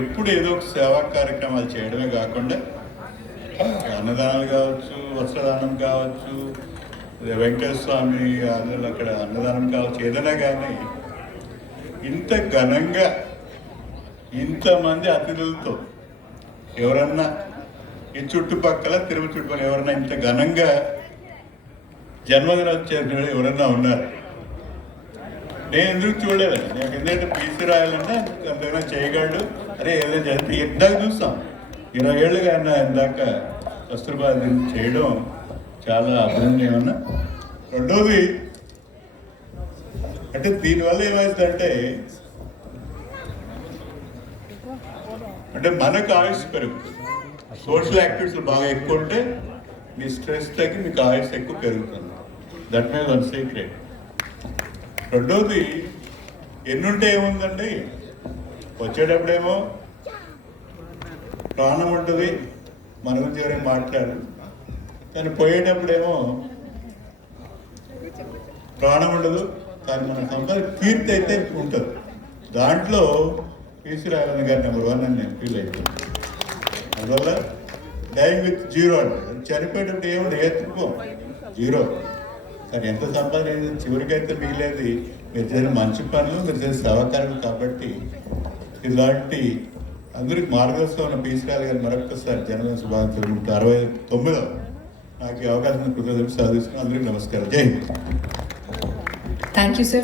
ఎప్పుడు ఏదో ఒక సేవా కార్యక్రమాలు చేయడమే కాకుండా అన్నదానాలు కావచ్చు, వస్త్రదానం కావచ్చు, వెంకటేశ్వర స్వామి అందులో అక్కడ అన్నదానం కావచ్చు, ఏదైనా కానీ ఇంత ఘనంగా ఇంతమంది అతిథులతో ఎవరన్నా ఈ చుట్టుపక్కల తిరుపతి చుట్టుపక్కల ఎవరన్నా ఇంత ఘనంగా జన్మదినం చేసిన ఎవరన్నా ఉన్నారు? నేను ఎందుకు చూడలేదు. నాకు ఎందుకంటే పీసీ రాయాలంటే అంతేనా చేయగలడు, అరే ఏదైనా చదివితే ఇందాక చూస్తాం 20 ఏళ్ళుగా ఆయన ఇందాక కస్తూర్బా చేయడం చాలా అభినందనీయం అన్న. రెండోది అంటే దీనివల్ల ఏమవుతుందంటే మనకు ఆయుష్ పెరుగుతుంది. సోషల్ యాక్టివిటీస్ బాగా ఎక్కువ ఉంటే మీ స్ట్రెస్ తగ్గి మీకు ఆయుష్ ఎక్కువ పెరుగుతుంది. That means one secret. రెండోది ఎన్నుంటే ఏముందండి, వచ్చేటప్పుడేమో ప్రాణం ఉంటుంది, మన గురించి ఎవరైనా మాట్లాడు, కానీ పోయేటప్పుడేమో ప్రాణం ఉండదు, కానీ మన సంపద కీర్తి అయితే ఉంటుంది. దాంట్లో పీసీ రాఘవన్ గారి నెంబర్ 1 అని నేను ఫీల్ అయిపోయింది. అందువల్ల డైయింగ్ విత్ జీరో అంటే చనిపోయేటప్పుడు ఏముంది, ఎత్తుకో జీరో, కానీ ఎంత సంపాదన చివరికైతే మిగిలేది మీరు చేసిన మంచి పనులు, మీరు చేసిన సేవాకారులు. కాబట్టి ఇలాంటి అందరికి మార్గదర్శనం ఉన్న పీసీ రాఘవన్ గారు మరొకసారి జన్మదిన శుభాకాంక్షలు. 69వ నాకు ఈ అవకాశం కృతజ్ఞతలు సాధిస్తున్నాను. అందరికీ నమస్కారం. జై హింద్. Thank you sir.